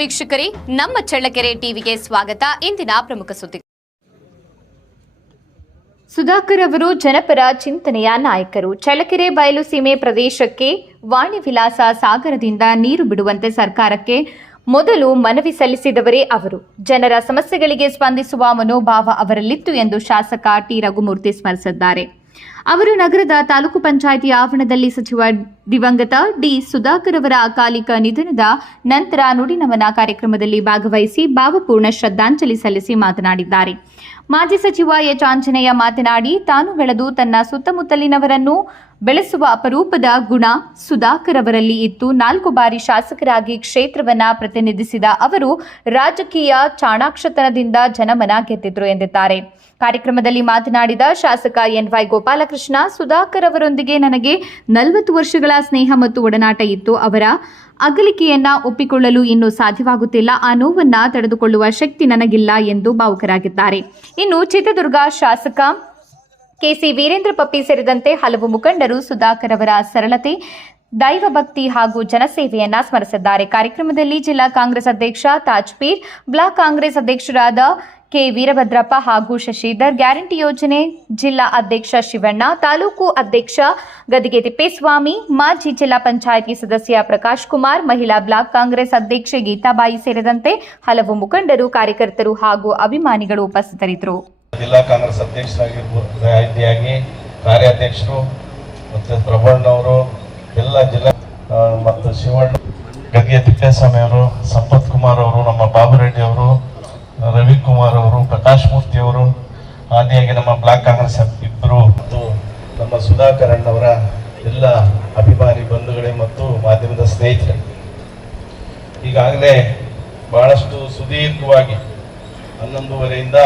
ವೀಕ್ಷಕರೇ, ನಮ್ಮ ಚಳ್ಳಕೆರೆ ಟಿವಿಗೆ ಸ್ವಾಗತ. ಇಂದಿನ ಪ್ರಮುಖ ಸುದ್ದಿ. ಸುಧಾಕರ್ ಅವರು ಜನಪರ ಚಿಂತನೆಯ ನಾಯಕರು. ಚಳ್ಳಕೆರೆ ಬಯಲು ಸೀಮೆ ಪ್ರದೇಶಕ್ಕೆ ವಾಣಿ ವಿಲಾಸ ಸಾಗರದಿಂದ ನೀರು ಬಿಡುವಂತೆ ಸರ್ಕಾರಕ್ಕೆ ಮೊದಲು ಮನವಿ ಸಲ್ಲಿಸಿದವರೇ ಅವರು. ಜನರ ಸಮಸ್ಯೆಗಳಿಗೆ ಸ್ಪಂದಿಸುವ ಮನೋಭಾವ ಅವರಲ್ಲಿತ್ತು ಎಂದು ಶಾಸಕ ಟಿ ರಘುಮೂರ್ತಿ ಸ್ಮರಿಸಿದ್ದಾರೆ. ಅವರು ನಗರದ ತಾಲೂಕು ಪಂಚಾಯಿತಿ ಆವರಣದಲ್ಲಿ ಸಚಿವ ದಿವಂಗತ ಡಿ ಸುಧಾಕರ್ ಅವರ ಅಕಾಲಿಕ ನಿಧನದ ನಂತರ ನುಡಿನಮನ ಕಾರ್ಯಕ್ರಮದಲ್ಲಿ ಭಾಗವಹಿಸಿ ಭಾವಪೂರ್ಣ ಶ್ರದ್ಧಾಂಜಲಿ ಸಲ್ಲಿಸಿ ಮಾತನಾಡಿದ್ದಾರೆ. ಮಾಜಿ ಸಚಿವ ಎಚ್ ಆಂಜನೇಯ ಮಾತನಾಡಿ, ತಾನು ಬೆಳೆದು ತನ್ನ ಸುತ್ತಮುತ್ತಲಿನವರನ್ನು ಬೆಳೆಸುವ ಅಪರೂಪದ ಗುಣ ಸುಧಾಕರ್ ಅವರಲ್ಲಿ ಇತ್ತು. 4 ಬಾರಿ ಶಾಸಕರಾಗಿ ಕ್ಷೇತ್ರವನ್ನ ಪ್ರತಿನಿಧಿಸಿದ ಅವರು ರಾಜಕೀಯ ಚಾಣಾಕ್ಷತನದಿಂದ ಜನಮನ ಗೆದ್ದಿದ್ರು ಎಂದಿದ್ದಾರೆ. ಕಾರ್ಯಕ್ರಮದಲ್ಲಿ ಮಾತನಾಡಿದ ಶಾಸಕ ಎನ್.ವೈ. ಗೋಪಾಲಕೃಷ್ಣ, ಸುಧಾಕರ್ ಅವರೊಂದಿಗೆ ನನಗೆ 40 ವರ್ಷಗಳ ಸ್ನೇಹ ಮತ್ತು ಒಡನಾಟ ಇತ್ತು. ಅವರ ಅಗಲಿಕೆಯನ್ನ ಒಪ್ಪಿಕೊಳ್ಳಲು ಇನ್ನೂ ಸಾಧ್ಯವಾಗುತ್ತಿಲ್ಲ. ಆ ನೋವನ್ನ ತಡೆದುಕೊಳ್ಳುವ ಶಕ್ತಿ ನನಗಿಲ್ಲ ಎಂದು ಭಾವುಕರಾಗಿದ್ದಾರೆ. ಇನ್ನು ಚಿತ್ರದುರ್ಗ ಶಾಸಕ ಕೆಸಿ ವೀರೇಂದ್ರ ಪಪ್ಪಿ ಸೇರಿದಂತೆ ಹಲವು ಮುಖಂಡರು ಸುಧಾಕರ್ ಅವರ ಸರಳತೆ, ದೈವಭಕ್ತಿ ಹಾಗೂ ಜನಸೇವೆಯನ್ನ ಸ್ಮರಿಸಿದ್ದಾರೆ. ಕಾರ್ಯಕ್ರಮದಲ್ಲಿ ಜಿಲ್ಲಾ ಕಾಂಗ್ರೆಸ್ ಅಧ್ಯಕ್ಷ ತಾಜ್ಪೀರ್, ಬ್ಲಾಕ್ ಕಾಂಗ್ರೆಸ್ ಅಧ್ಯಕ್ಷರಾದ ಕೆ ವೀರಭದ್ರಪ್ಪ ಹಾಗೂ ಶಶಿಧರ್, ಗ್ಯಾರಂಟಿ ಯೋಜನೆ ಜಿಲ್ಲಾ ಅಧ್ಯಕ್ಷ ಶಿವಣ್ಣ, ತಾಲೂಕು ಅಧ್ಯಕ್ಷ ಗದಿಗೆ ತಿಪ್ಪೇಸ್ವಾಮಿ, ಮಾಜಿ ಜಿಲ್ಲಾ ಪಂಚಾಯಿತಿ ಸದಸ್ಯ ಪ್ರಕಾಶ್ ಕುಮಾರ್, ಮಹಿಳಾ ಬ್ಲಾಕ್ ಕಾಂಗ್ರೆಸ್ ಅಧ್ಯಕ್ಷೆ ಗೀತಾಬಾಯಿ ಸೇರಿದಂತೆ ಹಲವು ಮುಖಂಡರು, ಕಾರ್ಯಕರ್ತರು ಹಾಗೂ ಅಭಿಮಾನಿಗಳು ಉಪಸ್ಥಿತರಿದ್ದರು. ಜಿಲ್ಲಾ ಕಾಂಗ್ರೆಸ್ ಅಧ್ಯಕ್ಷರಾಗಿ ಕಾರ್ಯಾಧ್ಯಕ್ಷರು ಮತ್ತು ಪ್ರಭಣ್ಣವರು, ಎಲ್ಲ ಜಿಲ್ಲಾ ಮತ್ತು ಶಿವಣ್ಣ, ಗದಿಗೆ ತಿಪ್ಪೇಸ್ವಾಮಿ ಅವರು, ಸಂಪತ್ ಕುಮಾರ್ ಅವರು, ನಮ್ಮ ಬಾಬುರೆಡ್ಡಿ ಅವರು, ರವಿಕುಮಾರ್ ಅವರು, ಪ್ರಕಾಶ್ ಮೂರ್ತಿ ಅವರು, ಆದಿಯಾಗಿ ನಮ್ಮ ಬ್ಲಾಕ್ ಕಾಂಗ್ರೆಸ್ ಇಬ್ಬರು ಮತ್ತು ನಮ್ಮ ಸುಧಾಕರ್ ಅವರ ಎಲ್ಲ ಅಭಿಮಾನಿ ಬಂಧುಗಳೇ ಮತ್ತು ಮಾಧ್ಯಮದ ಸ್ನೇಹಿತರೆ, ಈಗಾಗಲೇ ಬಹಳಷ್ಟು ಸುದೀರ್ಘವಾಗಿ 11:30ರಿಂದ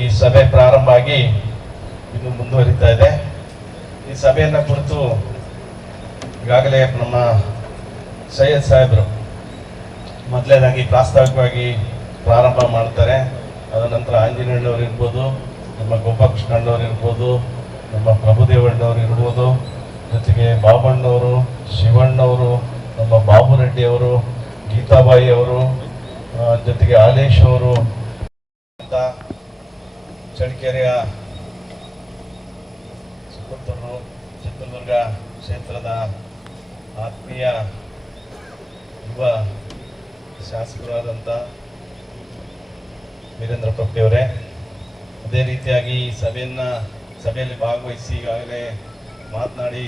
ಈ ಸಭೆ ಪ್ರಾರಂಭ ಆಗಿ ಇನ್ನು ಮುಂದುವರಿತಾ ಇದೆ. ಈ ಸಭೆಯನ್ನು ಕುರಿತು ಈಗಾಗಲೇ ನಮ್ಮ ಸೈಯದ್ ಸಾಹೇಬರು ಮೊದಲನೇದಾಗಿ ಪ್ರಾಸ್ತಾವಿಕವಾಗಿ ಪ್ರಾರಂಭ ಮಾಡ್ತಾರೆ. ಅದ ನಂತರ ಆಂಜನೇಯನವರು ಇರ್ಬೋದು, ನಮ್ಮ ಗೋಪಾಲಕೃಷ್ಣಣ್ಣವ್ರು ಇರ್ಬೋದು, ನಮ್ಮ ಪ್ರಭುದೇವಣ್ಣವ್ರು ಇರ್ಬೋದು, ಜೊತೆಗೆ ಬಾಬಣ್ಣವರು, ಶಿವಣ್ಣವರು, ನಮ್ಮ ಬಾಬುರೆಡ್ಡಿ ಅವರು, ಗೀತಾಬಾಯಿ ಅವರು, ಜೊತೆಗೆ ಆಲೇಶ್ ಅವರು ಅಂತ ಚಳ್ಳಕೆರೆಯ ಸುತ್ತಮುತ್ತಲು ಚಿತ್ರದುರ್ಗ ಕ್ಷೇತ್ರದ ಆತ್ಮೀಯ ಯುವ ಶಾಸಕರಾದಂಥ ವೀರೇಂದ್ರ ಪಪ್ಪಿ ಅವರೇ, ಅದೇ ರೀತಿಯಾಗಿ ಈ ಸಭೆಯಲ್ಲಿ ಭಾಗವಹಿಸಿ ಈಗಾಗಲೇ ಮಾತನಾಡಿ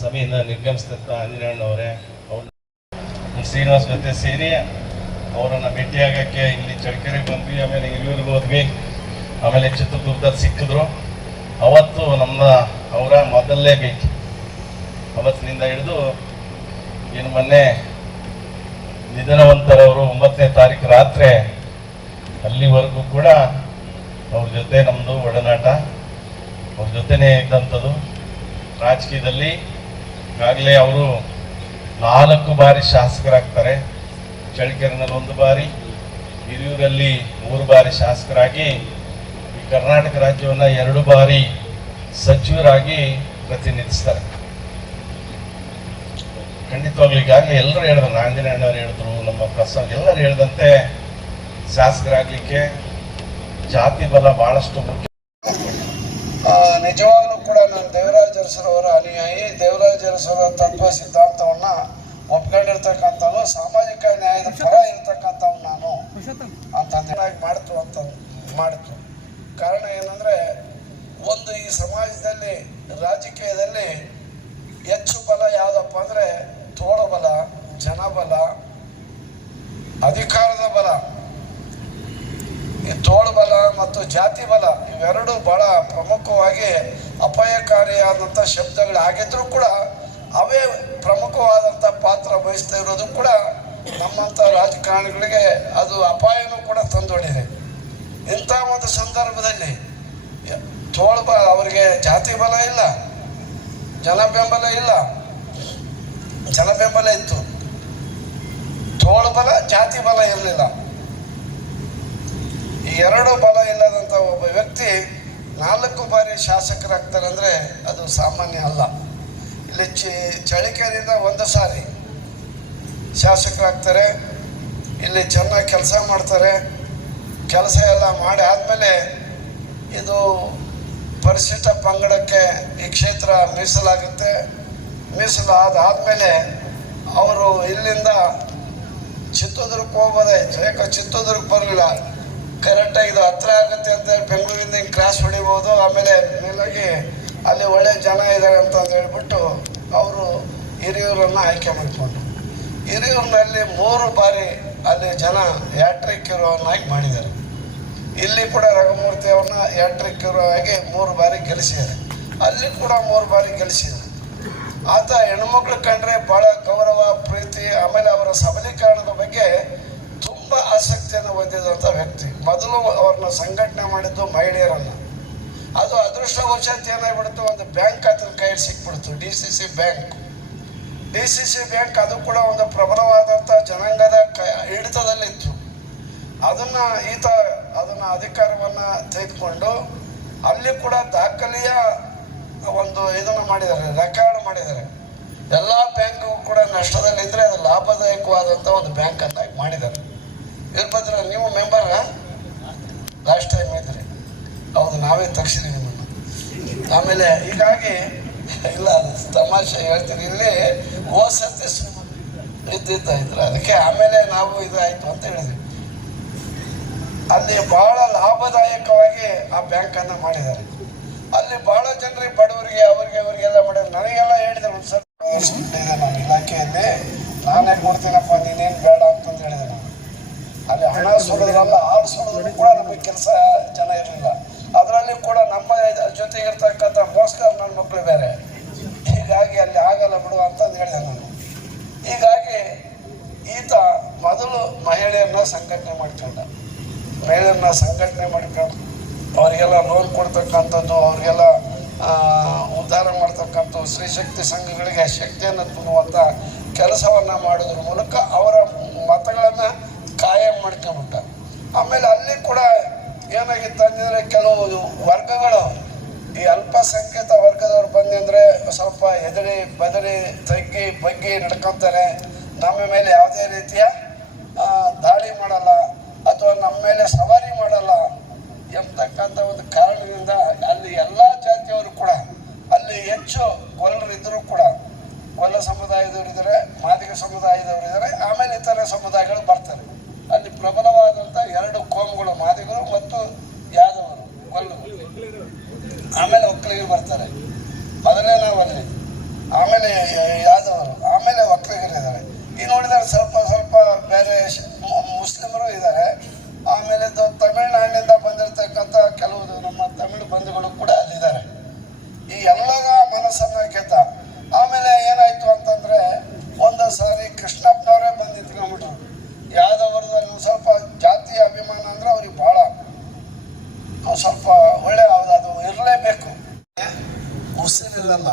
ಸಭೆಯಿಂದ ನಿರ್ಗಮಿಸಿದಂಥ ಆಂಜನೇಯಣ್ಣವರೇ, ಅವರು ಶ್ರೀನಿವಾಸ್ ಜೊತೆ ಸೇರಿ ಅವರನ್ನು ಭೇಟಿಯಾಗಕ್ಕೆ ಇಲ್ಲಿ ಚಳ್ಳಕೆರೆಗೆ ಬಂದ್ವಿ. ಆಮೇಲೆ ಹಿರಿಯೂರಿಗೆ ಹೋದ್ವಿ. ಆಮೇಲೆ ಚಿತ್ರದುರ್ಗದಲ್ಲಿ ಸಿಕ್ಕಿದ್ರು. ಅವತ್ತು ಅವರ ಮೊದಲನೇ ಭೇಟಿ, ಅವತ್ತಿನಿಂದ ಹಿಡಿದು ಏನು ಮೊನ್ನೆ ನಿಧನವಂತರವರು 9ನೇ ತಾರೀಕು ರಾತ್ರಿ ಅಲ್ಲಿವರೆಗೂ ಕೂಡ ಅವ್ರ ಜೊತೆ ನಮ್ಮದು ಒಡನಾಟ, ಅವ್ರ ಜೊತೆನೇ ಇದ್ದಂಥದ್ದು. ರಾಜಕೀಯದಲ್ಲಿ ಈಗಾಗಲೇ ಅವರು 4 ಬಾರಿ ಶಾಸಕರಾಗ್ತಾರೆ. ಚಳ್ಳಕೆರೆನಲ್ಲಿ 1 ಬಾರಿ, ಹಿರಿಯೂರಲ್ಲಿ 3 ಬಾರಿ ಶಾಸಕರಾಗಿ ಈ ಕರ್ನಾಟಕ ರಾಜ್ಯವನ್ನು 2 ಬಾರಿ ಸಚಿವರಾಗಿ ಪ್ರತಿನಿಧಿಸ್ತಾರೆ. ಖಂಡಿತವಾಗ್ಲೂ ಈಗಾಗಲೇ ಎಲ್ಲರೂ ಹೇಳಿದ್ರು, ಆಂಜನೇಯಣ್ಣವ್ರು ಹೇಳಿದ್ರು, ನಮ್ಮ ಪ್ರಸಾದ್ ಎಲ್ಲರೂ ಹೇಳಿದಂತೆ ಶಾಸಕರಾಗಲಿಕ್ಕೆ ಜಾತಿ ಬಲ ಬಹಳಷ್ಟು ಮುಖ್ಯ. ನಿಜವಾಗ್ಲೂ ಕೂಡ ನಾನು ದೇವರಾಜ ಅರಸರವರ ಅನುಯಾಯಿ, ದೇವರಾಜ ಅರಸರ ತತ್ವ ಸಿದ್ಧಾಂತವನ್ನ ಒಪ್ಕೊಂಡಿರ್ತಕ್ಕಂಥದ್ದು, ಸಾಮಾಜಿಕ ನ್ಯಾಯದ ಪರ ಇರ್ತಕ್ಕಂಥವ್ ನಾನು ಅಂತ ಮಾಡಿತು. ಕಾರಣ ಏನಂದ್ರೆ, ಒಂದು ಈ ಸಮಾಜದಲ್ಲಿ ರಾಜಕೀಯದಲ್ಲಿ ಹೆಚ್ಚು ಬಲ ಯಾವುದಪ್ಪ ಅಂದ್ರೆ ತೋಳಬಲ, ಜನಬಲ, ಅಧಿಕಾರದ ಬಲ. ಈ ತೋಳುಬಲ ಮತ್ತು ಜಾತಿ ಬಲ ಇವೆರಡು ಬಹಳ ಪ್ರಮುಖವಾಗಿ ಅಪಾಯಕಾರಿಯಾದಂಥ ಶಬ್ದಗಳಾಗಿದ್ರೂ ಕೂಡ ಅವೇ ಪ್ರಮುಖವಾದಂಥ ಪಾತ್ರ ವಹಿಸ್ತಾ ಇರೋದು ಕೂಡ ನಮ್ಮಂಥ ರಾಜಕಾರಣಿಗಳಿಗೆ ಅದು ಅಪಾಯನೂ ಕೂಡ ತಂದೊಡ್ಡಿದೆ. ಇಂಥ ಒಂದು ಸಂದರ್ಭದಲ್ಲಿ ತೋಳುಬಲ, ಅವರಿಗೆ ಜಾತಿ ಬಲ ಇಲ್ಲ, ಜನಬೆಂಬಲ ಇಲ್ಲ. ಜನಬೆಂಬಲ ಇತ್ತು, ತೋಳುಬಲ, ಜಾತಿ ಬಲ ಇರಲಿಲ್ಲ. ಈ 2 ಬಲ ಇಲ್ಲದಂಥ ಒಬ್ಬ ವ್ಯಕ್ತಿ 4 ಬಾರಿ ಶಾಸಕರಾಗ್ತಾರೆ ಅಂದರೆ ಅದು ಸಾಮಾನ್ಯ ಅಲ್ಲ. ಇಲ್ಲಿ ಚಳ್ಳಕೆರೆಯಿಂದ 1 ಸಾರಿ ಶಾಸಕರಾಗ್ತಾರೆ, ಇಲ್ಲಿ ಚೆನ್ನಾಗಿ ಕೆಲಸ ಮಾಡ್ತಾರೆ. ಕೆಲಸ ಎಲ್ಲ ಮಾಡಿ ಆದಮೇಲೆ ಇದು ಪರಿಶಿಷ್ಟ ಪಂಗಡಕ್ಕೆ ಈ ಕ್ಷೇತ್ರ ಮೀಸಲಾಗುತ್ತೆ. ಮೀಸಲಾದಾದಮೇಲೆ ಅವರು ಇಲ್ಲಿಂದ ಚಿತ್ರದುರ್ಗಕ್ಕೆ ಹೋಗ್ಬೋದಾಯ್ತು. ಯಾಕೆ ಚಿತ್ರದುರ್ಗ ಬರಲಿಲ್ಲ, ಕರೆಕ್ಟಾಗಿ ಇದು ಹತ್ರ ಆಗುತ್ತೆ ಅಂತ ಹೇಳಿ ಬೆಂಗಳೂರಿಂದ ಹಿಂಗೆ ಕ್ರಾಸ್ ಹೊಡಿಬೋದು. ಆಮೇಲೆ ಮೇಲಾಗಿ ಅಲ್ಲಿ ಒಳ್ಳೆ ಜನ ಇದ್ದಾರೆ ಅಂತಂದು ಹೇಳ್ಬಿಟ್ಟು ಅವರು ಹಿರಿಯೂರನ್ನು ಆಯ್ಕೆ ಮಾಡಿಕೊಂಡ್ರು. ಹಿರಿಯೂರಿನಲ್ಲಿ 3 ಬಾರಿ ಅಲ್ಲಿ ಜನ ಹ್ಯಾಟ್ರಿಕ್ ಹೀರೋವನ್ನಾಗಿ ಮಾಡಿದ್ದಾರೆ. ಇಲ್ಲಿ ಕೂಡ ರಘುಮೂರ್ತಿ ಅವ್ರನ್ನ ಹ್ಯಾಟ್ರಿಕ್ ಹೀರೋ ಆಗಿ 3 ಬಾರಿ ಗೆಲ್ಲಿಸಿದ್ದಾರೆ. ಅಲ್ಲಿ ಕೂಡ 3 ಬಾರಿ ಗೆಲ್ಲಿಸಿದ್ದಾರೆ. ಆತ ಹೆಣ್ಮಕ್ಳು ಕಂಡ್ರೆ ಭಾಳ ಗೌರವ, ಪ್ರೀತಿ, ಆಮೇಲೆ ಅವರ ಸಬಲೀಕರಣದ ಬಗ್ಗೆ ತುಂಬ ಆಸಕ್ತಿಯನ್ನು ಹೊಂದಿದಂಥ ವ್ಯಕ್ತಿ. ಮೊದಲು ಅವ್ರನ್ನ ಸಂಘಟನೆ ಮಾಡಿದ್ದು ಮಹಿಳೆಯರನ್ನು. ಅದು ಅದೃಷ್ಟವಶಾತ್ ಏನಾಗ್ಬಿಡ್ತು, ಒಂದು ಬ್ಯಾಂಕ್ ಆತನ ಕೈಯಲ್ಲಿ ಸಿಕ್ಬಿಡ್ತು, DCC ಬ್ಯಾಂಕ್. ಅದು ಕೂಡ ಒಂದು ಪ್ರಬಲವಾದಂಥ ಜನಾಂಗದ ಹಿಡಿತದಲ್ಲಿತ್ತು. ಅದನ್ನು ಅಧಿಕಾರವನ್ನು ತೆಗೆದುಕೊಂಡು ಅಲ್ಲಿ ಕೂಡ ದಾಖಲೆಯ ಒಂದು ಇದನ್ನು ಮಾಡಿದ್ದಾರೆ, ರೆಕಾರ್ಡ್ ಮಾಡಿದ್ದಾರೆ. ಎಲ್ಲ ಬ್ಯಾಂಕು ಕೂಡ ನಷ್ಟದಲ್ಲಿದ್ದರೆ ಅದು ಲಾಭದಾಯಕವಾದಂಥ ಒಂದು ಬ್ಯಾಂಕ್ ಅಂತ ಮಾಡಿದ್ದಾರೆ. ಇರ್ಬದ್ರ ನೀವು ಮೆಂಬರ್ ಲಾಸ್ಟ್ ಟೈಮ್ ಇದ್ರಿ? ಹೌದು, ನಾವೇ ತಗ್ಸಿದ್ದೀವಿ ನಿಮ್ಮನ್ನು. ಆಮೇಲೆ ಹೀಗಾಗಿ ಇಲ್ಲ, ಅದು ತಮಾಷೆ ಹೇಳ್ತೀನಿ. ಇಲ್ಲಿ ಓಸತ್ತೆ ಇದ್ದಿದ್ದಾಯಿದ್ರು, ಅದಕ್ಕೆ ಆಮೇಲೆ ನಾವು ಇದಾಯಿತು ಅಂತ ಹೇಳಿದ್ವಿ. ಅಲ್ಲಿ ಭಾಳ ಲಾಭದಾಯಕವಾಗಿ ಆ ಬ್ಯಾಂಕನ್ನು ಮಾಡಿದ್ದಾರೆ. ಅಲ್ಲಿ ಭಾಳ ಜನರಿಗೆ, ಬಡವರಿಗೆ, ಅವ್ರಿಗೆಲ್ಲ ಮಾಡಿದ್ರು. ನನಗೆಲ್ಲ ಹೇಳಿದೆ ಒಂದ್ಸಲ ನಾನು ಇಲಾಖೆಯಲ್ಲಿ ನಾನೇ ಕೊಡ್ತೀನಪ್ಪ, ನೀನೇನು ಬೇಡ ಅಂತಂದು ಹೇಳಿದೆ. ನಾನು ಅಲ್ಲಿ ಹಣ ಸುಡೋದ್ರಲ್ಲ, ಹಾಲು ಸುಡೋದ್ರೂ ಕೂಡ ನಮಗೆ ಕೆಲಸ ಜನ ಇರಲಿಲ್ಲ. ಅದರಲ್ಲಿ ಕೂಡ ನಮ್ಮ ಜೊತೆಗಿರ್ತಕ್ಕಂಥ ಮೋಸ್ಕರ್ ನನ್ನ ಮಕ್ಕಳು ಬೇರೆ. ಹೀಗಾಗಿ ಅಲ್ಲಿ ಆಗಲ್ಲ ಬಿಡುವ ಅಂತಂದು ಹೇಳಿದೆ ನಾನು. ಹೀಗಾಗಿ ಈತ ಮೊದಲು ಮಹಿಳೆಯರನ್ನ ಸಂಘಟನೆ ಮಾಡ್ಕೊಂಡು ಅವರಿಗೆಲ್ಲ ಲೋನ್ ಕೊಡ್ತಕ್ಕಂಥದ್ದು, ಅವರಿಗೆಲ್ಲ ಉದ್ಧಾರ ಮಾಡ್ತಕ್ಕಂಥ ಸ್ತ್ರೀಶಕ್ತಿ ಸಂಘಗಳಿಗೆ ಶಕ್ತಿಯನ್ನು ತುಂಬುವಂಥ ಕೆಲಸವನ್ನು ಮಾಡೋದ್ರ ಮೂಲಕ ಅವರ ಮತಗಳನ್ನು ಕಾಯಂ ಮಾಡ್ಕೊಂಬಿಟ್ಟ. ಆಮೇಲೆ ಅಲ್ಲಿ ಕೂಡ ಏನಾಗಿತ್ತು ಅಂದರೆ, ಕೆಲವು ವರ್ಗಗಳು, ಈ ಅಲ್ಪಸಂಖ್ಯಾತ ವರ್ಗದವ್ರು ಬಂದಂದರೆ ಸ್ವಲ್ಪ ಬದರಿ ಬಗ್ಗಿ ನಡ್ಕೊತಾರೆ. ನಮ್ಮ ಮೇಲೆ ಯಾವುದೇ ರೀತಿಯ ದಾಳಿ ಮಾಡಲ್ಲ ಅಥವಾ ನಮ್ಮ ಮೇಲೆ ಸವಾರಿ ಮಾಡಲ್ಲ ಎಂಬತಕ್ಕಂಥ ಒಂದು ಕಾರಣದಿಂದ ಅಲ್ಲಿ ಎಲ್ಲ ಜಾತಿಯವರು ಕೂಡ, ಅಲ್ಲಿ ಹೆಚ್ಚು ಗೊಲ್ಲರು ಇದ್ದರೂ ಕೂಡ, ಗೊಲ್ಲ ಸಮುದಾಯದವರು ಇದ್ದಾರೆ, ಮಾದಿಗ ಸಮುದಾಯದವರು ಇದ್ದಾರೆ, ಆಮೇಲೆ ಇತರೆ ಸಮುದಾಯಗಳು ಬರ್ತಾರೆ. ಅಲ್ಲಿ ಪ್ರಬಲವಾದಂಥ 2 ಕೋಮುಗಳು, ಮಾದಿಗರು ಮತ್ತು ಯಾದವರು, ಗೊಲ್ಲರು, ಆಮೇಲೆ ಒಕ್ಕಲಿಗರು ಬರ್ತಾರೆ. ಮೊದಲೇ ನಾವಲ್ಲಿ, ಆಮೇಲೆ ಯಾದವರು, ಆಮೇಲೆ ಒಕ್ಕಲಿಗರು ಇದ್ದಾರೆ. ಈಗ ನೋಡಿದರೆ ಸ್ವಲ್ಪ ಬೇರೆ ಮುಸ್ಲಿಮರು ಇದ್ದಾರೆ. ಆಮೇಲೆ ತಮಿಳುನಾಡಿನಿಂದ ಬಂದಿರತಕ್ಕಂಥ ಕೆಲವು ನಮ್ಮ ತಮಿಳು ಬಂಧುಗಳು ಕೂಡ ಅಲ್ಲಿದ್ದಾರೆ. ಈ ಎಲ್ಲರ ಮನಸ್ಸನ್ನು ಗೆದ್ದ. ಆಮೇಲೆ ಏನಾಯಿತು ಅಂತಂದರೆ, ಒಂದು ಸಾರಿ ಕೃಷ್ಣಪ್ಪನವರೇ ಬಂದು ನಿಂತ್ಕೊಂಡ್ಬಿಟ್ರು. ಯಾದವರದಲ್ಲಿ ಸ್ವಲ್ಪ ಜಾತಿಯ ಅಭಿಮಾನ ಅಂದರೆ ಅವ್ರಿಗೆ ಭಾಳ ಸ್ವಲ್ಪ ಒಳ್ಳೆ, ಅದು ಇರಲೇಬೇಕು. ಉಸಿರಿರಲ್ಲ,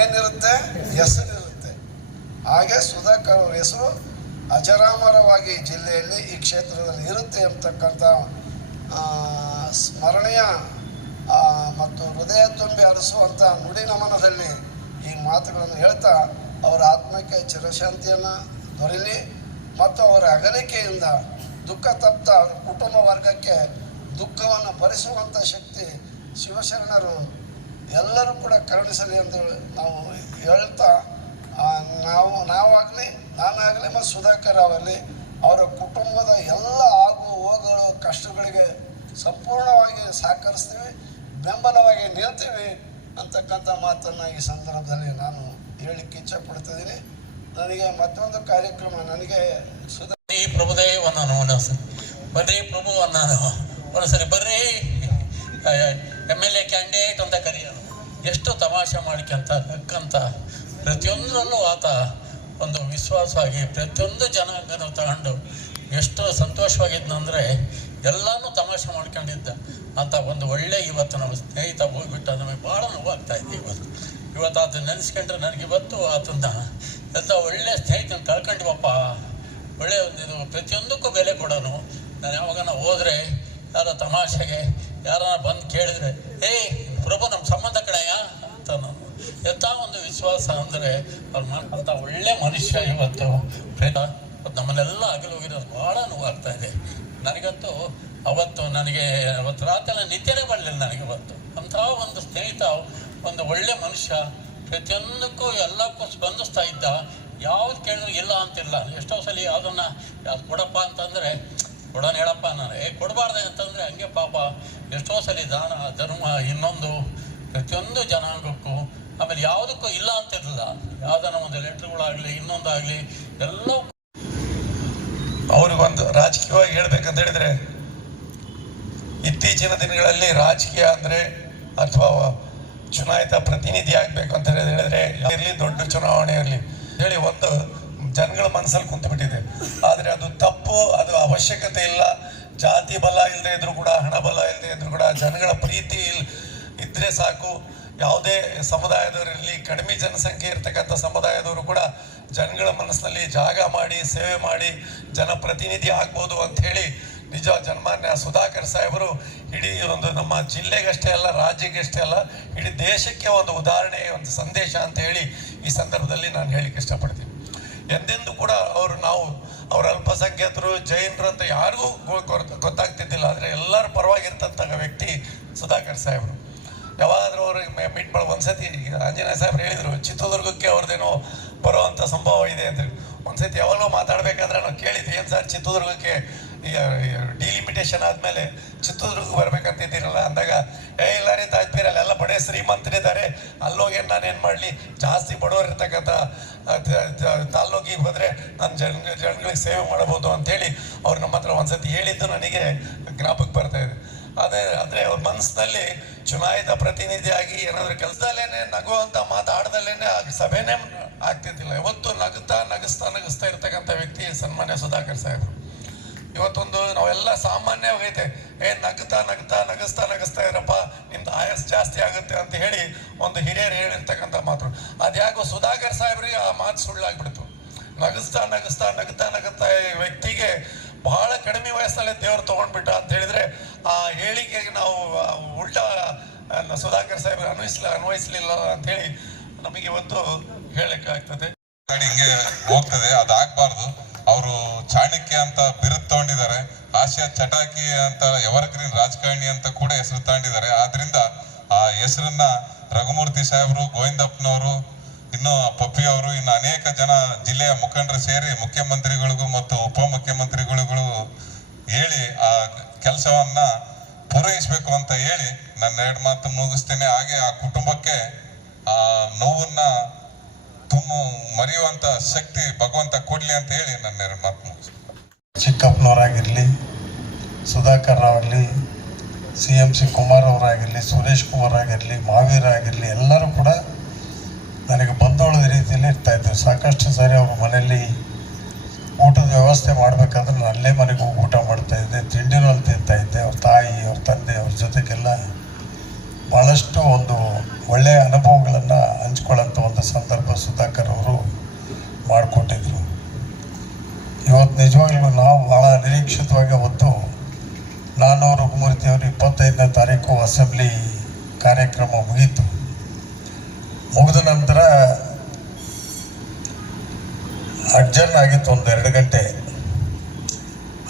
ಏನಿರುತ್ತೆ, ಹೆಸರಿರುತ್ತೆ. ಹಾಗೆ ಸುಧಾಕರ್ ಅವ್ರ ಹೆಸರು ಅಜರಾಮರವಾಗಿ ಜಿಲ್ಲೆಯಲ್ಲಿ, ಈ ಕ್ಷೇತ್ರದಲ್ಲಿ ಇರುತ್ತೆ ಎಂಬತಕ್ಕಂಥ ಸ್ಮರಣೀಯ ಮತ್ತು ಹೃದಯ ತುಂಬಿ ಹರಿಸುವಂಥ ನುಡಿ ನಮನದಲ್ಲಿ ಈ ಮಾತುಗಳನ್ನು ಹೇಳ್ತಾ ಅವರ ಆತ್ಮಕ್ಕೆ ಚಿರಶಾಂತಿಯನ್ನು ದೊರೆಯಲಿ ಮತ್ತು ಅವರ ಅಗಲಿಕೆಯಿಂದ ದುಃಖ ತಪ್ತ ಅವರ ಕುಟುಂಬ ವರ್ಗಕ್ಕೆ ದುಃಖವನ್ನು ಭರಿಸುವಂಥ ಶಕ್ತಿ ಶಿವಶರಣರು ಎಲ್ಲರೂ ಕೂಡ ಕರುಣಿಸಲಿ ಎಂದು ನಾವು ಹೇಳ್ತಾ, ನಾವಾಗಲಿ, ನಾನಾಗಲಿ ಮತ್ತು ಸುಧಾಕರ್ ಅವರಲ್ಲಿ ಅವರ ಕುಟುಂಬದ ಎಲ್ಲ ಆಗು ಹೋಗುಗಳು, ಕಷ್ಟಗಳಿಗೆ ಸಂಪೂರ್ಣವಾಗಿ ಸಹಕರಿಸ್ತೀವಿ, ಬೆಂಬಲವಾಗಿ ನಿಲ್ತೀವಿ ಅಂತಕ್ಕಂಥ ಮಾತನ್ನು ಈ ಸಂದರ್ಭದಲ್ಲಿ ನಾನು ಹೇಳಲಿಕ್ಕೆ ಇಚ್ಛೆಪಡ್ತಿದ್ದೀನಿ. ನನಗೆ ಮತ್ತೊಂದು ಕಾರ್ಯಕ್ರಮ, ನನಗೆ ಪ್ರಭುದೇವನ ಬರ್ರಿ ಪ್ರಭುವನ್ನ ಒಂದ್ಸರಿ ಬರ್ರಿ MLA ಕ್ಯಾಂಡಿಡೇಟ್ ಅಂತ ಕರೆಯೋನು. ಎಷ್ಟು ತಮಾಷೆ ಮಾಡ್ಕೊಂತ ನಕ್ಕಂತ ಪ್ರತಿಯೊಂದರಲ್ಲೂ ಆತ ಒಂದು ವಿಶ್ವಾಸವಾಗಿ ಪ್ರತಿಯೊಂದು ಜನಾಂಗನ ತಗೊಂಡು ಎಷ್ಟು ಸಂತೋಷವಾಗಿದ್ನಂದರೆ ಎಲ್ಲನೂ ತಮಾಷೆ ಮಾಡ್ಕೊಂಡಿದ್ದ ಅಂತ ಒಂದು ಒಳ್ಳೆ ಇವತ್ತು ನಮ್ಮ ಸ್ನೇಹಿತ ಹೋಗ್ಬಿಟ್ಟ. ನಮಗೆ ಭಾಳ ನೋವಾಗ್ತಾ ಇದೆ ಇವತ್ತು ಅದನ್ನ ನೆನೆಸ್ಕೊಂಡ್ರೆ ನನಗೆ ಇವತ್ತು ಆತನ್ನ ಎಲ್ಲ ಒಳ್ಳೆ ಸ್ನೇಹಿತನ ಕಳ್ಕೊಂಡಿವಪ್ಪ. ಒಳ್ಳೆಯ ಒಂದು ಇದು ಪ್ರತಿಯೊಂದಕ್ಕೂ ಬೆಲೆ ಕೊಡೋನು. ನಾನು ಯಾವಾಗ ಹೋದರೆ ಯಾರೋ ತಮಾಷೆಗೆ ಯಾರನ್ನ ಬಂದು ಕೇಳಿದ್ರೆ, ಏಯ್ ಪ್ರಭು ನಮ್ಮ ಸಂಬಂಧ ಕಡೆಯ ಅಂತ ನಾನು ಎಂಥ ಒಂದು ವಿಶ್ವಾಸ ಅಂದರೆ ಅವ್ರು ಮಾಡ್ಕೊಂಥ ಒಳ್ಳೆ ಮನುಷ್ಯ ಇವತ್ತು ನಮ್ಮನ್ನೆಲ್ಲ ಅಗಲು ಹೋಗಿರೋದು ಭಾಳ ನೋವಾಗ್ತಾ ಇದೆ. ನನಗಂತೂ ಅವತ್ತು ರಾತ್ರಿ ನಿದ್ದೆನೇ ಬರಲಿಲ್ಲ ನನಗೆ ಇವತ್ತು. ಅಂಥ ಒಂದು ಸ್ನೇಹಿತ, ಒಂದು ಒಳ್ಳೆ ಮನುಷ್ಯ, ಪ್ರತಿಯೊಂದಕ್ಕೂ ಎಲ್ಲಕ್ಕೂ ಸ್ಪಂದಿಸ್ತಾ ಇದ್ದ. ಯಾವ್ದು ಕೇಳಿದ್ರು ಇಲ್ಲ ಅಂತಿಲ್ಲ. ಎಷ್ಟೋ ಸಲ ಯಾವುದನ್ನ ಕೊಡಪ್ಪ ಅಂತಂದರೆ ಕೊಡೋಣ ಹೇಳಪ್ಪ ನಾನು ಕೊಡಬಾರ್ದೆ ಅಂತಂದರೆ ಹಂಗೆ ಪಾಪ ಎಷ್ಟೋ ಸಲ ದಾನ ಧರ್ಮ ಇನ್ನೊಂದು ಪ್ರತಿಯೊಂದು ಜನಾಂಗಕ್ಕೂ ಆಮೇಲೆ ಯಾವುದಕ್ಕೂ ಇಲ್ಲ ಅಂತಿರಲಿಲ್ಲ. ಯಾವುದನ್ನ ಒಂದು ಲೆಟ್ರ್ಗಳಾಗಲಿ ಇನ್ನೊಂದಾಗಲಿ ಎಲ್ಲವೂ ಅವ್ರಿಗೊಂದು ರಾಜಕೀಯವಾಗಿ ಹೇಳ್ಬೇಕಂತ ಹೇಳಿದ್ರೆ, ಇತ್ತೀಚಿನ ದಿನಗಳಲ್ಲಿ ರಾಜಕೀಯ ಅಂದರೆ ಅಥವಾ ಚುನಾಯಿತ ಪ್ರತಿನಿಧಿ ಆಗಬೇಕು ಅಂತ ಹೇಳಿದ್ರೆ ಇರಲಿ, ದೊಡ್ಡ ಚುನಾವಣೆ ಇರಲಿ ಹೇಳಿ ಒಂದು ಜನಗಳ ಮನಸ್ಸಲ್ಲಿ ಕುಂತುಬಿಟ್ಟಿದೆ. ಆದರೆ ಅದು ತಪ್ಪು, ಅದು ಅವಶ್ಯಕತೆ ಇಲ್ಲ. ಜಾತಿ ಬಲ ಇಲ್ಲದೆ ಇದ್ರು ಕೂಡ, ಹಣ ಬಲ ಇಲ್ಲದೆ ಇದ್ರು ಕೂಡ ಜನಗಳ ಪ್ರೀತಿ ಇದ್ರೆ ಸಾಕು. ಯಾವುದೇ ಸಮುದಾಯದವರಿರಲಿ, ಕಡಿಮೆ ಜನಸಂಖ್ಯೆ ಇರ್ತಕ್ಕಂಥ ಸಮುದಾಯದವರು ಕೂಡ ಜನಗಳ ಮನಸ್ಸಿನಲ್ಲಿ ಜಾಗ ಮಾಡಿ ಸೇವೆ ಮಾಡಿ ಜನಪ್ರತಿನಿಧಿ ಆಗ್ಬೋದು ಅಂತ ಹೇಳಿ ನಿಜ ಜನ್ಮಾನ್ಯ ಸುಧಾಕರ್ ಸಾಹೇಬರು ಇಡೀ ಒಂದು ನಮ್ಮ ಜಿಲ್ಲೆಗಷ್ಟೇ ಅಲ್ಲ, ರಾಜ್ಯಕ್ಕಷ್ಟೇ ಅಲ್ಲ, ಇಡೀ ದೇಶಕ್ಕೆ ಒಂದು ಉದಾಹರಣೆ, ಒಂದು ಸಂದೇಶ ಅಂತ ಹೇಳಿ ಈ ಸಂದರ್ಭದಲ್ಲಿ ನಾನು ಹೇಳಿಕ್ಕೆ ಇಷ್ಟಪಡ್ತೀನಿ. ಎಂದೆಂದೂ ಕೂಡ ಅವ್ರ ಅಲ್ಪಸಂಖ್ಯಾತರು, ಜೈನರು ಅಂತ ಯಾರಿಗೂ ಗೊತ್ತಾಗ್ತಿದ್ದಿಲ್ಲ. ಆದರೆ ಎಲ್ಲರ ಪರವಾಗಿರ್ತಂಥ ವ್ಯಕ್ತಿ ಸುಧಾಕರ್ ಸಾಹೇಬರು. ಯಾವಾಗಾದ್ರೂ ಅವ್ರಿಗೆ ಮೀಟ್ ಮಾಡಿ ಒಂದ್ಸತಿ ಆಂಜನೇಯ ಸಾಹೇಬ್ರು ಹೇಳಿದರು, ಚಿತ್ರದುರ್ಗಕ್ಕೆ ಅವ್ರದ್ದೇನೋ ಬರುವಂಥ ಸಂಭವ ಇದೆ ಅಂತ. ಒಂದ್ಸತಿ ಯಾವಾಗಲೂ ಮಾತಾಡಬೇಕಾದ್ರೆ ನಾವು ಕೇಳಿದ್ವಿ, ಏನು ಸರ್ ಚಿತ್ರದುರ್ಗಕ್ಕೆ ಈಗ ಡಿಲಿಮಿಟೇಷನ್ ಆದಮೇಲೆ ಚಿತ್ರದುರ್ಗಕ್ಕೆ ಬರ್ಬೇಕಂತಿದ್ದೀರಲ್ಲ ಅಂದಾಗ, ಇಲ್ಲ ರೀ ತಾಜ್ಪೀರ್, ಅಲ್ಲೆಲ್ಲ ಬಡೇ ಶ್ರೀಮಂತರಿದ್ದಾರೆ, ಅಲ್ಲೋಗಿ ನಾನೇನು ಮಾಡಲಿ, ಜಾಸ್ತಿ ಬಡವರು ಇರ್ತಕ್ಕಂಥ ತಾಲ್ಲೂಕಿಗೆ ಹೋದರೆ ನಾನು ಜನಗಳಿಗೆ ಸೇವೆ ಮಾಡ್ಬೋದು ಅಂಥೇಳಿ ಅವ್ರು ನಮ್ಮ ಹತ್ರ ಒಂದ್ಸತಿ ಹೇಳಿದ್ದು ನನಗೆ ಜ್ಞಾಪಕ ಬರ್ತಾ ಇದೆ. ಆದರೆ ಅವ್ರ ಮನಸ್ಸಿನಲ್ಲಿ ಚುನಾಯಿತ ಪ್ರತಿನಿಧಿಯಾಗಿ ಏನಾದರೂ ಕೆಲಸದಲ್ಲೇನೆ ನಗುವಂಥ ಮಾತಾಡ್ದಲ್ಲೇನೆ ಸಭೆನೇ ಆಗ್ತಿದ್ದಿಲ್ಲ. ಇವತ್ತು ನಗಿಸ್ತಾ ಇರ್ತಕ್ಕಂಥ ವ್ಯಕ್ತಿ ಸನ್ಮಾನ್ಯ ಸುಧಾಕರ್ ಸಾಹೇಬರು. ಇವತ್ತೊಂದು ನಾವೆಲ್ಲ ಸಾಮಾನ್ಯವಾಗೈತೆ, ನಗಿಸ್ತಾ ಇರಪ್ಪ, ನಿಮ್ದು ಆಯಸ್ ಜಾಸ್ತಿ ಆಗುತ್ತೆ ಅಂತ ಹೇಳಿ ಒಂದು ಹಿರಿಯರು ಹೇಳಿರ್ತಕ್ಕಂಥ ಮಾತು. ಅದ್ಯಾಕೋ ಸುಧಾಕರ್ ಸಾಹೇಬ್ರಿಗೆ ಆ ಮಾತು ಸುಳ್ಳಾಗ್ಬಿಡ್ತು. ನಗುತ್ತಾ ವ್ಯಕ್ತಿಗೆ ಬಹಳ ಕಡಿಮೆ ವಯಸ್ಸಲ್ಲೇ ದೇವರು ತೊಗೊಂಡ್ಬಿಟ್ಟ ಅಂತ ಹೇಳಿದ್ರೆ ಆ ಹೇಳಿಕೆಗೆ ನಾವು ಉಲ್ಟಾ ಸುಧಾಕರ್ ಸಾಹೇಬ್ರು ಅನ್ವಯಿಸಲಿಲ್ಲ ಅಂತ ಹೇಳಿ ನಮಗೆ ಇವತ್ತು ಹೇಳಕ್ಕಾಗ್ತದೆ. ಹಿಂಗೆ ಹೋಗ್ತದೆ, ಅದಾಗಬಾರ್ದು. ಅವರು ಚಾಣಕ್ಯ ಅಂತ ಬಿರುದು ತಗೊಂಡಿದ್ದಾರೆ, ಹಾಸ್ಯ ಚಟಾಕಿ ಅಂತ ಎವರ್ಗ್ರೀನ್ ರಾಜಕಾರಣಿ ಅಂತ ಕೂಡ ಹೆಸರು ತಗೊಂಡಿದ್ದಾರೆ. ಆದ್ರಿಂದ ಆ ಹೆಸರನ್ನ ರಘುಮೂರ್ತಿ ಸಾಹೇಬರು, ಗೋವಿಂದಪ್ಪನವರು, ಇನ್ನು ಪಪ್ಪಿ ಅವರು, ಇನ್ನು ಅನೇಕ ಜನ ಜಿಲ್ಲೆಯ ಮುಖಂಡರು ಸೇರಿ ಮುಖ್ಯಮಂತ್ರಿಗಳಿಗೂ ಮತ್ತು ಉಪಮುಖ್ಯಮಂತ್ರಿಗಳಿಗೂ ಹೇಳಿ ಆ ಕೆಲಸವನ್ನ ಪೂರೈಸಬೇಕು ಅಂತ ಹೇಳಿ ನನ್ನ 2 ಮಾತು ಮುಗಿಸ್ತೇನೆ. ಹಾಗೆ ಆ ಕುಟುಂಬಕ್ಕೆ ಆ ನೋವನ್ನ ಮರೆಯುವಂತ ಶಕ್ತಿ ಭಗವಂತ ಕೊಡ್ಲಿ ಅಂತ ಹೇಳಿ ನನ್ನ 2 ಮಾತು ಮುಗಿಸ್ತೇನೆ. ಚಿಕ್ಕಪ್ಪನವರಾಗಿರಲಿ, ಸುಧಾಕರ್ ಅವರಲ್ಲಿ, CMC ಕುಮಾರ್ ಅವರಾಗಿರಲಿ, ಸುರೇಶ್ ಕುಮಾರ್ ಆಗಿರಲಿ, ಮಾವೀರ್ ಆಗಿರಲಿ, ಎಲ್ಲರೂ ಕೂಡ ನನಗೆ ಬಂದೋಳದ ರೀತಿಯಲ್ಲಿ ಇರ್ತಾಯಿದ್ರು. ಸಾಕಷ್ಟು ಸಾರಿ ಅವ್ರ ಮನೆಯಲ್ಲಿ ಊಟದ ವ್ಯವಸ್ಥೆ ಮಾಡಬೇಕಾದ್ರೆ ನಾನು ಅಲ್ಲೇ ಮನೆಗೆ ಹೋಗಿ ಊಟ ಮಾಡ್ತಾಯಿದ್ದೆ, ತಿಂಡಿನೂ ಅಲ್ಲಿ ತಿಂತಾಯಿದ್ದೆ. ಅವ್ರ ತಾಯಿ, ಅವ್ರ ತಂದೆ, ಅವ್ರ ಜೊತೆಗೆಲ್ಲ ಭಾಳಷ್ಟು ಒಂದು ಒಳ್ಳೆಯ ಅನುಭವಗಳನ್ನು ಹಂಚ್ಕೊಳ್ಳೋಂಥ ಒಂದು ಸಂದರ್ಭ ಸುಧಾಕರ್ ಅವರು ಮಾಡಿಕೊಟ್ಟಿದ್ರು. ಇವತ್ತು ನಿಜವಾಗ್ಲೂ ನಾವು ಭಾಳ ನಿರೀಕ್ಷಿತವಾಗಿ ಅವತ್ತು ನಾನು ರಘುಮೂರ್ತಿ ಅವರು 25ನೇ ತಾರೀಕು ಅಸೆಂಬ್ಲಿ ಕಾರ್ಯಕ್ರಮ ಮುಗಿದ ನಂತರ ಅಡ್ಜರ್ನ್ ಆಗಿತ್ತು 1-2 ಗಂಟೆ.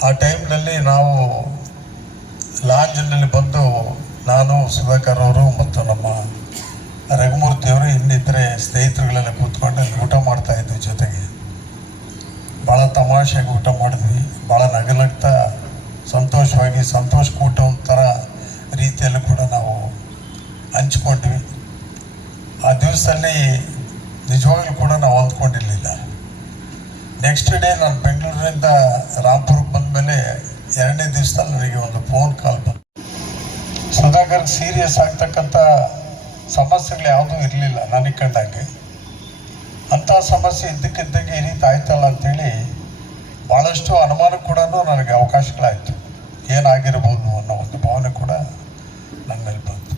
ಆ ಟೈಮ್ನಲ್ಲಿ ನಾವು ಲಾಂಜ್ನಲ್ಲಿ ಬಂದು ನಾನು, ಸುಧಾಕರ್ ಅವರು ಮತ್ತು ನಮ್ಮ ರಘುಮೂರ್ತಿಯವರು ಇನ್ನಿತರೆ ಸ್ನೇಹಿತರುಗಳೆಲ್ಲ ಕೂತ್ಕೊಂಡು ಅಲ್ಲಿ ಊಟ ಮಾಡ್ತಾಯಿದ್ವಿ. ಜೊತೆಗೆ ಭಾಳ ತಮಾಷೆಯಾಗಿ ಊಟ ಮಾಡಿದ್ವಿ. ಭಾಳ ನಗಲಗ್ತಾ ಸಂತೋಷವಾಗಿ, ಸಂತೋಷಕೂಟ ಒಂಥರ ರೀತಿಯಲ್ಲೂ ಕೂಡ ನಾವು ಹಂಚ್ಕೊಂಡ್ವಿ. ಆ ದಿವಸದಲ್ಲಿ ನಿಜವಾಗ್ಲೂ ಕೂಡ ನಾವು ಅಂದ್ಕೊಂಡಿರಲಿಲ್ಲ. ನೆಕ್ಸ್ಟ್ ಡೇ ನಾನು ಬೆಂಗಳೂರಿನಿಂದ ರಾಂಪುರಕ್ಕೆ ಬಂದಮೇಲೆ 2ನೇ ದಿವಸದಲ್ಲಿ ನನಗೆ ಒಂದು ಫೋನ್ ಕಾಲ್ ಬಂತು. ಸುಧಾಕರ್ ಸೀರಿಯಸ್ ಆಗ್ತಕ್ಕಂಥ ಸಮಸ್ಯೆಗಳು ಯಾವುದೂ ಇರಲಿಲ್ಲ ನನಗೆ ಕಂಡಂಗೆ. ಅಂಥ ಸಮಸ್ಯೆ ಇದ್ದಕ್ಕಿದ್ದಂಗೆ ಈ ರೀತಿ ಆಯ್ತಲ್ಲ ಅಂಥೇಳಿ ಭಾಳಷ್ಟು ಅನುಮಾನ ಕೂಡ ನನಗೆ ಅವಕಾಶಗಳಾಯಿತು. ಏನಾಗಿರ್ಬೋದು ಅನ್ನೋ ಒಂದು ಭಾವನೆ ಕೂಡ ನನ್ನ ಮೇಲೆ ಬಂತು.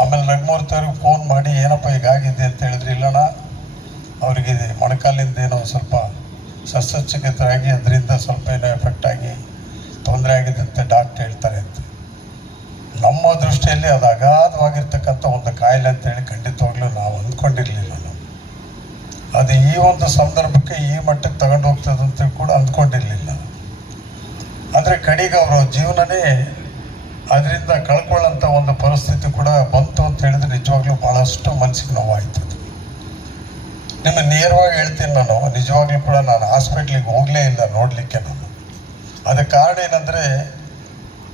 ಆಮೇಲೆ ರಘುಮೂರ್ತಿ ಅವ್ರಿಗೆ ಫೋನ್ ಮಾಡಿ ಏನಪ್ಪ ಹೀಗಾಗಿದೆ ಅಂತ ಹೇಳಿದ್ರೆ, ಇಲ್ಲಣ್ಣ ಅವರಿಗೆ ಮೊಣಕಾಲಿಂದ ಏನೋ ಸ್ವಲ್ಪ ಶಸ್ತ್ರಚಿಕಿತ್ಸೆ ಆಗಿ ಅದರಿಂದ ಸ್ವಲ್ಪ ಏನೋ ಎಫೆಕ್ಟ್ ಆಗಿ ತೊಂದರೆ ಆಗಿದೆ ಅಂತ ಡಾಕ್ಟರ್ ಹೇಳ್ತಾರೆ ಅಂತ. ನಮ್ಮ ದೃಷ್ಟಿಯಲ್ಲಿ ಅದು ಅಗಾಧವಾಗಿರ್ತಕ್ಕಂಥ ಒಂದು ಕಾಯಿಲೆ ಅಂತೇಳಿ ಖಂಡಿತ ಅದು ಈ ಒಂದು ಸಂದರ್ಭಕ್ಕೆ ಈ ಮಟ್ಟಕ್ಕೆ ತಗೊಂಡು ಹೋಗ್ತದೆ ಅಂತ ಕೂಡ ಅಂದ್ಕೊಂಡಿರಲಿಲ್ಲ. ಆದರೆ ಕಡೆಗೆ ಅವರ ಜೀವನನೇ ಅದರಿಂದ ಕಳ್ಕೊಳ್ಳೋಂಥ ಒಂದು ಪರಿಸ್ಥಿತಿ ಕೂಡ ಬಂತು ಅಂತ ಹೇಳಿದ್ರೆ ನಿಜವಾಗ್ಲೂ ಭಾಳಷ್ಟು ಮನಸ್ಸಿಗೆ ನೋವಾಯ್ತು. ನಿಮಗೆ ನೇರವಾಗಿ ಹೇಳ್ತೀನಿ, ನಾನು ನಿಜವಾಗ್ಲೂ ಕೂಡ ನಾನು ಹಾಸ್ಪಿಟ್ಲಿಗೆ ಹೋಗಲೇ ಇಲ್ಲ ನೋಡಲಿಕ್ಕೆ. ನಾನು ಅದಕ್ಕೆ ಕಾರಣ ಏನಂದರೆ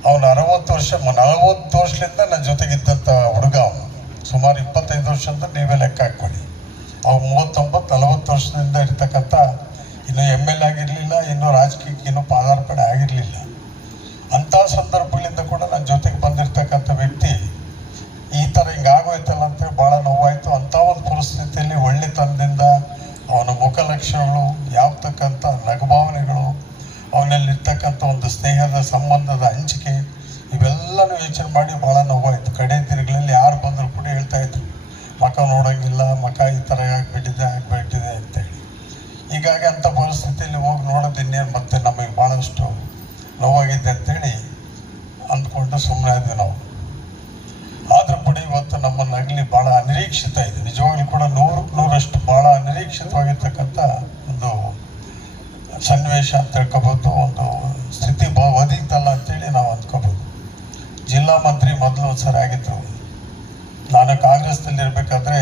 ಅವನು 40 ವರ್ಷದಿಂದ ನನ್ನ ಜೊತೆಗಿದ್ದಂಥ ಹುಡುಗ. ಅವನು ಸುಮಾರು 25 ವರ್ಷದಿಂದ ನೀವೇ ಲೆಕ್ಕ ಹಾಕ್ಕೊಳ್ಳಿ. ಅವ್ನು 39-40 ವರ್ಷದಿಂದ ಇರ್ತಕ್ಕಂಥ, ಇನ್ನೂ ML ಆಗಿರಲಿಲ್ಲ, ಇನ್ನೂ ರಾಜಕೀಯಕ್ಕೆ ಇನ್ನೂ ಪಾದಾರ್ಪಣೆ ಆಗಿರಲಿಲ್ಲ. ಅಂಥ ಸಂದರ್ಭಗಳಿಂದ ಕೂಡ ನನ್ನ ಜೊತೆಗೆ ಬಂದಿರತಕ್ಕಂಥ ವ್ಯಕ್ತಿ ಈ ಥರ ಹಿಂಗಾಗೋಯ್ತಲ್ಲ ಅಂತೇಳಿ ಭಾಳ ನೋವಾಯಿತು. ಅಂಥ ಒಂದು ಪರಿಸ್ಥಿತಿಯಲ್ಲಿ ಒಳ್ಳೆತನದಿಂದ ಅವನ ಮುಖಲಕ್ಷಣಗಳು, ಯಾವತಕ್ಕಂಥ ನಗುಭಾವನೆಗಳು, ಅವನಲ್ಲಿರ್ತಕ್ಕಂಥ ಒಂದು ಸ್ನೇಹದ ಸಂಬಂಧದ ಹಂಚಿಕೆ, ಇವೆಲ್ಲನೂ ಯೋಚನೆ ಮಾಡಿ ಭಾಳ ನೋವಾಯಿತು. ಕಡೆ ದಿನಗಳಲ್ಲಿ ಯಾರು ಬಂದರೂ ಕೂಡ ಹೇಳ್ತಾಯಿದ್ರು, ಮಖ ನೋಡೋಂಗಿಲ್ಲ, ಮಖ ಈ ಥರ ಆಗಿಬಿಟ್ಟಿದೆ ಅಂತೇಳಿ. ಹೀಗಾಗಿ ಅಂಥ ಪರಿಸ್ಥಿತಿಯಲ್ಲಿ ಹೋಗಿ ನೋಡೋದು ಇನ್ನೇನು ಮತ್ತೆ ನಮಗೆ ಭಾಳಷ್ಟು ನೋವಾಗಿದೆ ಅಂತೇಳಿ ಅಂದ್ಕೊಂಡು ಸುಮ್ಮನೆ ಆದ್ವಿ ನಾವು. ಆದರೂ ಕೂಡ ಇವತ್ತು ನಮ್ಮನ್ನು ಆಗಲಿ ಭಾಳ ಅನಿರೀಕ್ಷಿತ ಇದೆ, ನಿಜವಾಗ್ಲೂ ಕೂಡ 100% ಭಾಳ ಅನಿರೀಕ್ಷಿತವಾಗಿರ್ತಕ್ಕಂಥ ಒಂದು ಸನ್ನಿವೇಶ ಅಂತ ಹೇಳ್ಕೊಬೋದು, ಒಂದು ಸ್ಥಿತಿ ಒದಗಿತಲ್ಲ ಅಂತೇಳಿ ನಾವು ಅಂದ್ಕೋಬೋದು. ಜಿಲ್ಲಾ ಮಂತ್ರಿ ಮೊದಲು ಒಂದ್ಸರಿ ಆಗಿದ್ರು. ನಾನು ಕಾಂಗ್ರೆಸ್ನಲ್ಲಿ ಇರಬೇಕಾದ್ರೆ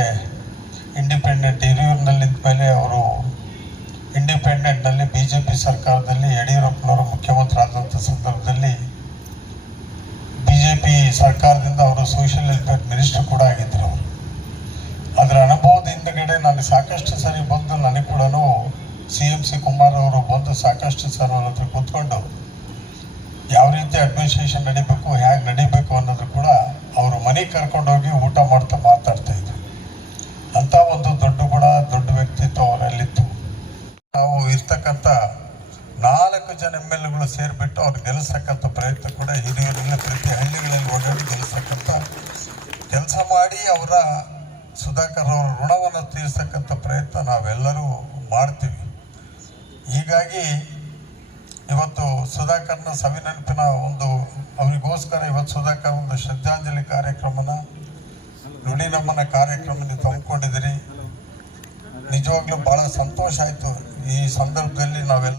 ಇಂಡಿಪೆಂಡೆಂಟ್ ಹಿರಿಯೂರಿನಲ್ಲಿ ನಿಂತ ಮೇಲೆ ಅವರು ಇಂಡಿಪೆಂಡೆಂಟ್ನಲ್ಲಿ BJP ಸರ್ಕಾರದಲ್ಲಿ ಯಡಿಯೂರಪ್ಪನವರು ಮುಖ್ಯಮಂತ್ರಿ ಆದಂಥ ಸಂದರ್ಭದಲ್ಲಿ BJP ಸರ್ಕಾರದಿಂದ ಅವರು ಸೋಷಿಯಲ್ ವೆಲ್ಫೇರ್ ಮಿನಿಸ್ಟರ್ ಕೂಡ ಆಗಿದ್ದರು. ಅವರು ಅದರ ಅನುಭವದ ಹಿಂದಗಡೆ ನಾನು ಸಾಕಷ್ಟು ಸರಿ ಬಂದು, ನನಗೆ ಕೂಡ CMC ಕುಮಾರ್ ಅವರು ಬಂದು ಸಾಕಷ್ಟು ಸರ್ ಅವ್ರ ಹತ್ರ ಕೂತ್ಕೊಂಡು ಯಾವ ರೀತಿ ಅಡ್ಮಿನಿಸ್ಟ್ರೇಷನ್ ನಡಿಬೇಕು, ಹೇಗೆ ನಡಿಬೇಕು ಅನ್ನೋದು ಕೂಡ ಅವರು ಮನೆಗೆ ಕರ್ಕೊಂಡೋಗಿ ಊಟ ಮಾಡ್ತಾ ಮಾತಾಡ್ತಾಯಿದ್ರು. ಅಂಥ ಒಂದು ದೊಡ್ಡ ಗುಣ, ದೊಡ್ಡ ವ್ಯಕ್ತಿತ್ವ ಅವರಲ್ಲಿತ್ತು. ನಾವು ಇರ್ತಕ್ಕಂಥ 4 ಜನ MLಗಳು ಸೇರಿಬಿಟ್ಟು ಅವ್ರು ಗೆಲ್ಲಿಸ್ತಕ್ಕಂಥ ಪ್ರಯತ್ನ ಕೂಡ ಹಿರಿಯೂರಲ್ಲಿ ಪ್ರತಿ ಹಳ್ಳಿಗಳಲ್ಲಿ ಓಡಾಡಿ ಗೆಲ್ಲಿಸ್ತಕ್ಕಂಥ ಕೆಲಸ ಮಾಡಿ ಅವರ ಸುಧಾಕರ್ ಅವರ ಋಣವನ್ನು ತೀರಿಸ್ತಕ್ಕಂಥ ಪ್ರಯತ್ನ ನಾವೆಲ್ಲರೂ ಮಾಡ್ತೀವಿ. ಹೀಗಾಗಿ ಇವತ್ತು ಸುಧಾಕರ್ನ ಸವಿನೆನಪಿನ ಒಂದು ಅವರಿಗೋಸ್ಕರ ಇವತ್ತು ಸುಧಾಕರ್ ಒಂದು ಶ್ರದ್ಧಾಂಜಲಿ ಕಾರ್ಯಕ್ರಮನ, ನುಡಿ ನಮನ ಕಾರ್ಯಕ್ರಮನ ತಂದುಕೊಂಡಿದ್ದೀರಿ. ನಿಜವಾಗ್ಲೂ ಭಾಳ ಸಂತೋಷ ಆಯಿತು. ಈ ಸಂದರ್ಭದಲ್ಲಿ ನಾವೆಲ್ಲ